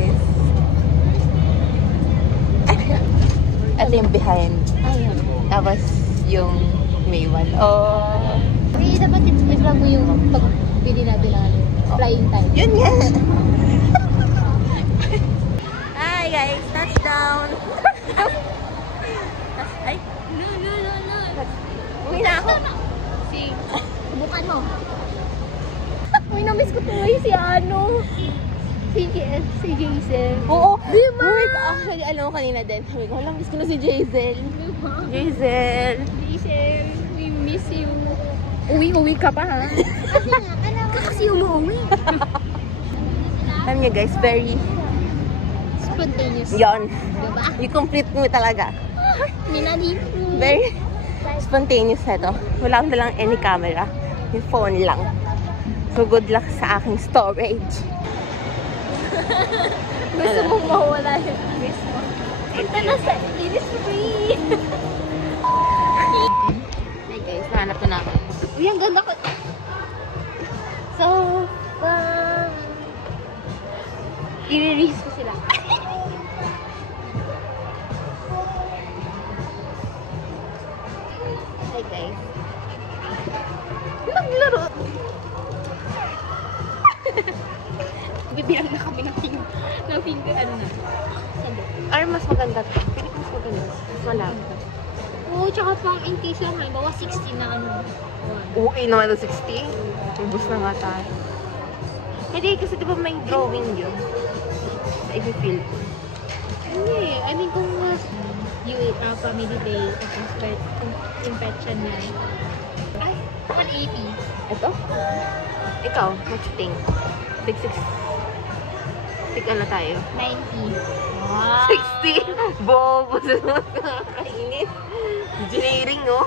guys. Ito yung behind. Ayun. Tapos yung may one. Oh. Eh, dapat i-vlog mo yung pagbili natin ng flying time. Yun nga. Hi guys, touchdown. Ay. No. Uwi na ako. Bukan mo. Uy, na-miss ko tuloy si ano. Si Jazel. Oo. Diba? Wait, actually, alam mo kanina din. Sabi ko, miss ko na si Jazel. Diba? Jazel. Jazel, we miss you. Uwi ka pa ha? Kasi nga, alam mo. Kasi umuwi. Alam niyo guys, very Spontaneous. yon. Diba? You complete mo talaga. Minanip. Very spontaneous na ito. Wala na lang any camera. Yung phone lang. So good luck sa aking storage. Gusto mong mawala yung space mo. Ito na sa Innisfree. Hey guys, nahanap na namin. Uy, ang ganda ko. So, i-release ko sila. Hi guys. Naglaro. Bibilang na kami ng finger, ano na. Sando. Ay, mas maganda to. Pili ko mas maganda. Mas malapit. Oo, tsaka pang in case lang, halimbawa 60 na ano. Okay naman na 60. Ubus na nga tayo. Hindi, kasi di ba may drawing yun? Sa i-feel ko. Hindi, I mean kung family day, tapos impression niya. Ay, 180. Ito? Ikaw, what you think? 6. Tik ano tayo? 90. Wow. 60? Bobo sa kainis. Engineering, no?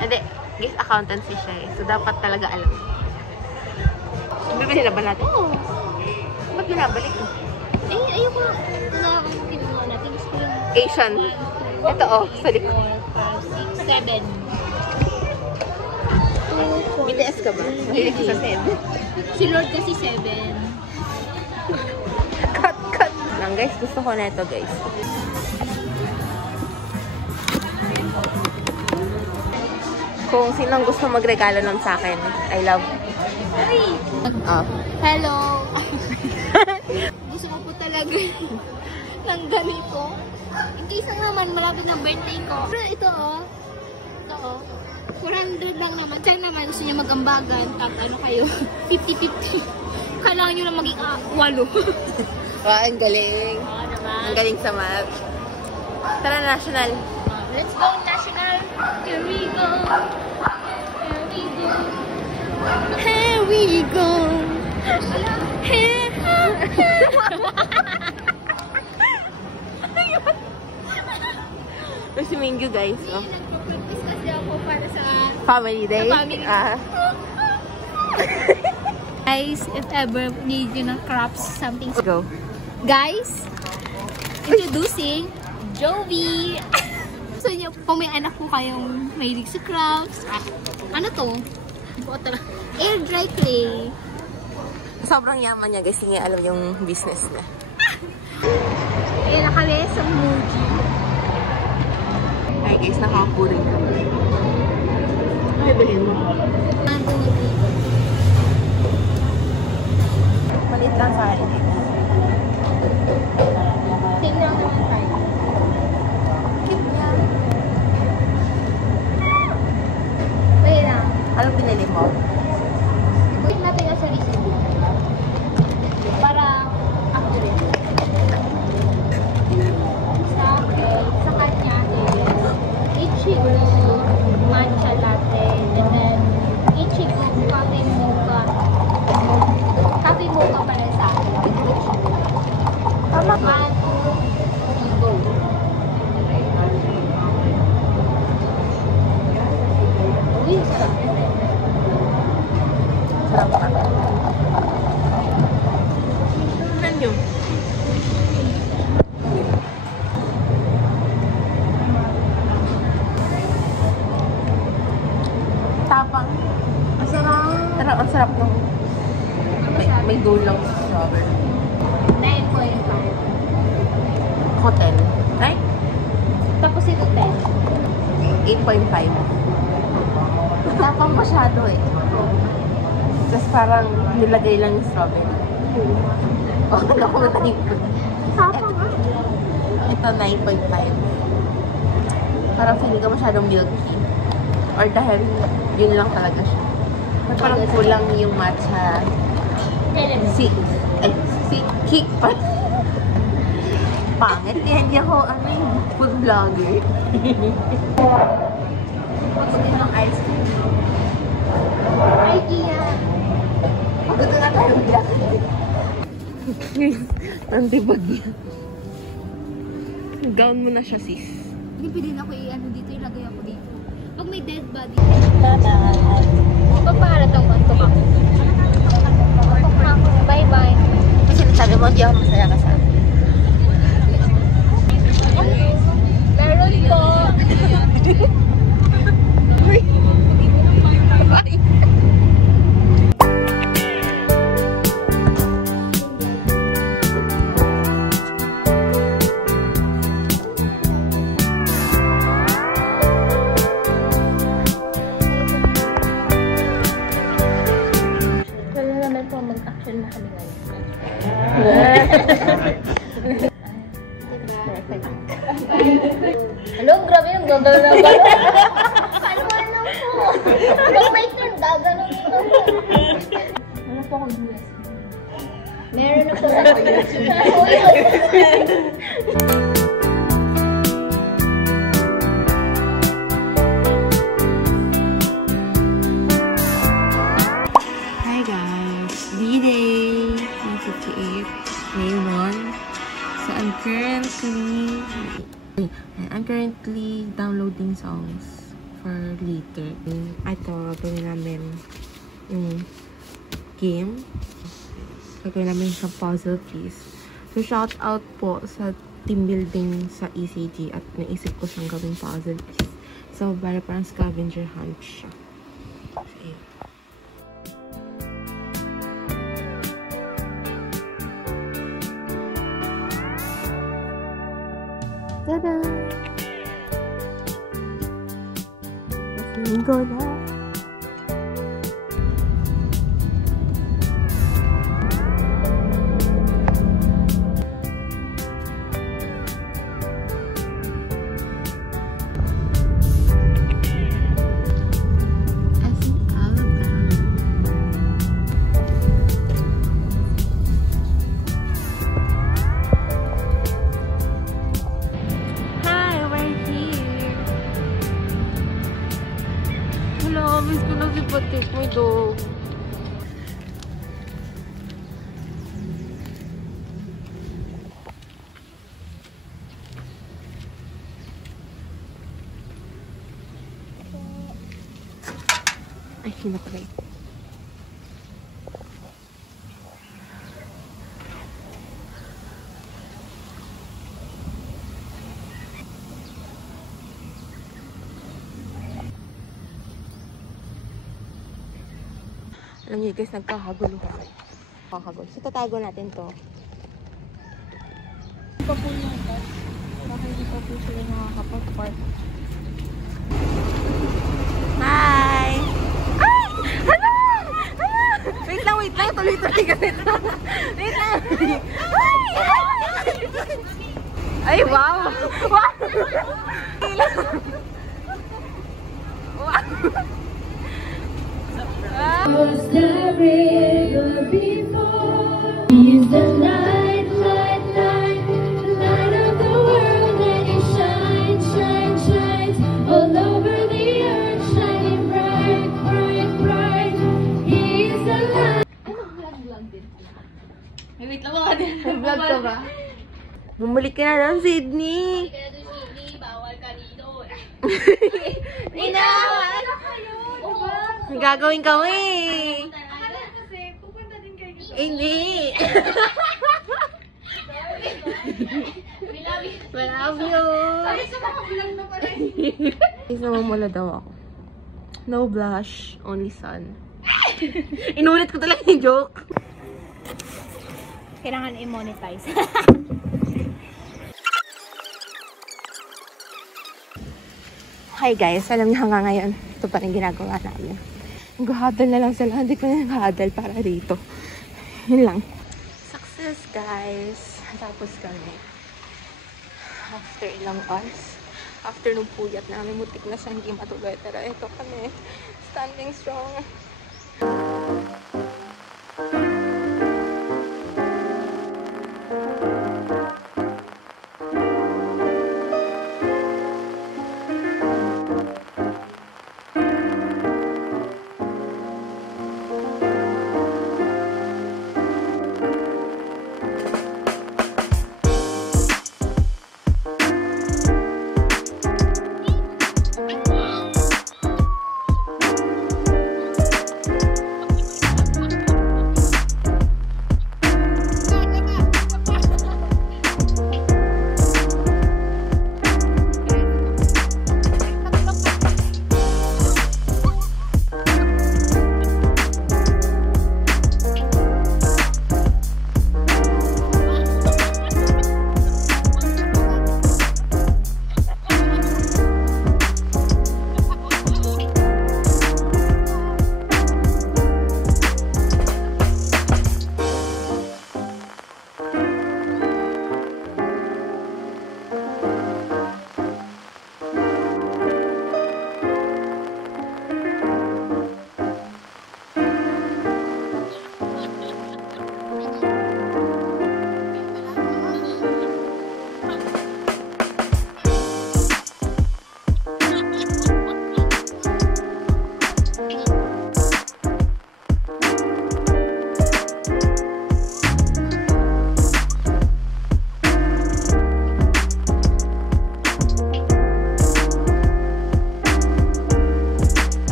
Hindi, guys, accountancy siya eh. So, dapat talaga alam. Bibili na ba natin? Oo. Ba't binabalik? Eh, ayoko na. Wala akong kinuha natin. Gusto ko yung Asian. Ito, oh, sa likod. 4, 5, 6, 7. 2, 4, BTS ka ba? Mahilig ka sa 7. Si Lord kasi 7. Cut lang, guys. Gusto ko na ito, guys. Kung sinong gusto magregalo nun sa akin, I love. Ay! Ah. Hello! Gusto ko po talaga ng ganito. In case lang naman, malapit ng birthday ko. Pero ito oh. Ito oh. 400 lang naman. Tsaka naman, gusto niya mag-ambagan. Tag ano kayo? 50-50. Kailangan nyo lang maging 8. Wow, ang galing. Oo naman. Ang galing sa math. Tara, national. Let's go national. Here we go. Here we go. Here we go. Ito si Mingyu, guys. Oh. Nagpo-practice kasi ako para sa Family day. family. Guys, if ever need you ng crops, something. Go. Guys, introducing Jovi. So, kung may anak po kayong mahilig sa crafts, ano to? Air dry clay. Sobrang yaman niya, guys. Hindi niya alam yung business niya. Ayan na kami sa Muji. Ay, guys, nakakapuri na. Ay, bilhin mo. Malit lang sa akin. Same lang naman tayo. Cute niya. Wait lang. Anong pinili mo? Wait natin na sa receipt. Para accurate. Sa akin, sa kanya Ichigo matcha latte and then Ichigo coffee mocha. Coffee mocha para sa akin. Tama ba? Ichigo. Uy, sarap. Sarap ka. Saan yun? Tapang. Ang sarap. Ang sarap nung may dulong strawberry. 9.5. 9.5. Tapang masyado eh. Tapos parang nilagay lang yung strawberry. Oh, naku, matalim ko. Ito, 9.5. Parang feeling ko masyadong milky. Or dahil yun lang talaga siya. Parang kulang yung matcha. Kick pa. Pangit. Kaya hindi ako, food vlogger. Gusto din ng ice cream. Idea. Gusto na tayo biyak. Nantibag niya. Gown mo na siya, sis. Hindi pwede na ako i-ano dito, ilagay ako dito. Pag may dead body. Pagpahalatang mo, ito ako. Bye-bye. Kasi sabi mo, hindi ako masaya ka sa akin. Meron po. Bye. Wala naman po mag-action na kami ngayon. Hello, grabe yung gagawin na ba? Paano mo lang po? Pag may turn, gagawin ko. Wala po akong US. Meron na po ako YouTube. Hi guys! D-Day! 158. May 1. So I'm currently downloading songs for later. Ito, gawin namin game. Gawin namin sa puzzle piece. So shout out po sa team building sa ECG at naisip ko siyang gawing puzzle piece. So bala parang scavenger hunt siya. So, yun. Tada! Linggo na. Miss ko na si Patik mo ito. Ay, hinapalay. Alam niyo guys, nagkakagulo ako. So, tatago natin to. Hindi pa po natin. Baka hindi pa po sila nakakapag-park. Hi! Ay! Hala! Hala! Wait lang. Tuloy-tuloy kasi ito. Wait lang. Ay! Ay, wow! Wow! Wow! Was the river before? He's the light, light, light, light of the world, and he shines, shines, shines all over the earth, shining bright, bright, bright. He's the light. Wait lang mga din. Vlog ka ba? Bumalik ka na lang, Sydney! Kaya doon Sydney, bawal ka dito. Nina! May gagawin kami! Kasi pupunta din kayo dito. Hindi! We love you. I love you! Sabi sa mga vlog na pala. Guys, namamula daw ako. No blush, only sun. Inulit ko talaga yung joke. Kailangan i-monetize. Hi guys, alam niyo hanggang ngayon, ito pa rin ginagawa namin. Nag-huddle na lang sila, hindi ko na nag-huddle para dito. Yun lang. Success guys! Tapos kami. After ilang hours, after nung puyat namin, mutik na siya hindi matuloy. Pero ito kami, standing strong.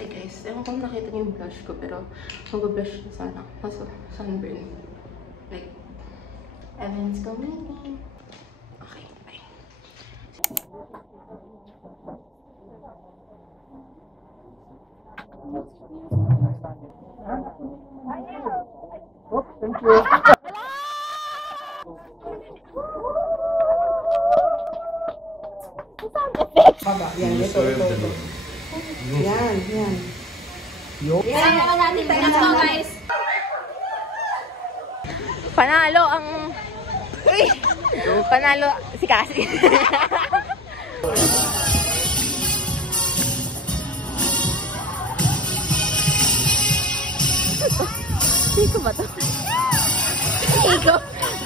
Hi guys, ewan ko nakita niyo yung blush ko, pero mag-blush na sana. Kaso, sunburn. Like, Evan's coming. Okay, bye. Oh, thank you. Yan, ito. Yan. Yan naman natin. Let's go, guys. Panalo ang... Uy! Panalo si Cassie. Miko ba to? Miko!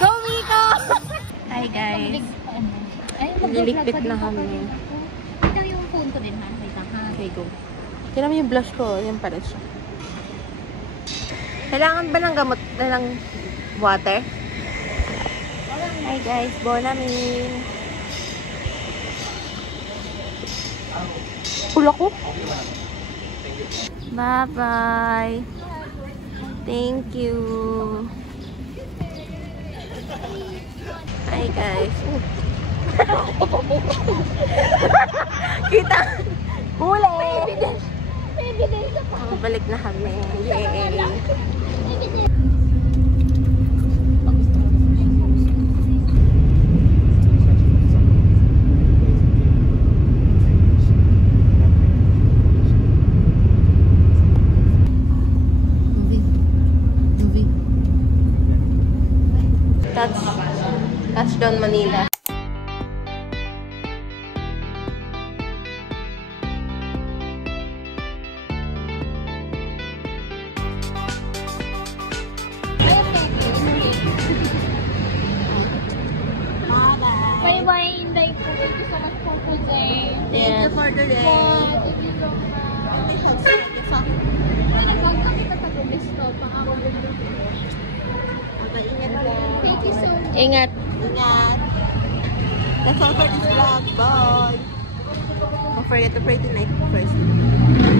Go, Miko! Hi guys. Lilikpit na kami. Ito yung phone ko din, ha? Wait lang, ha? Okay, go. Kaya naman yung blush ko, yan pa rin siya. Kailangan ba ng gamot na ng water? Hi guys, Bonamin. Pula ko? Bye-bye. Thank you. Hi guys. Kita! Huli! May evidence pa. Balik na kami. Yay! Touchdown Manila. Bye-bye, Inday po. Thank you so much for today. Yes. Thank you so much. Nag-contact kita sa Google Store. Thank you so much. Ingat. Ingat. That's all for this vlog. Bye. Don't forget to pray tonight first.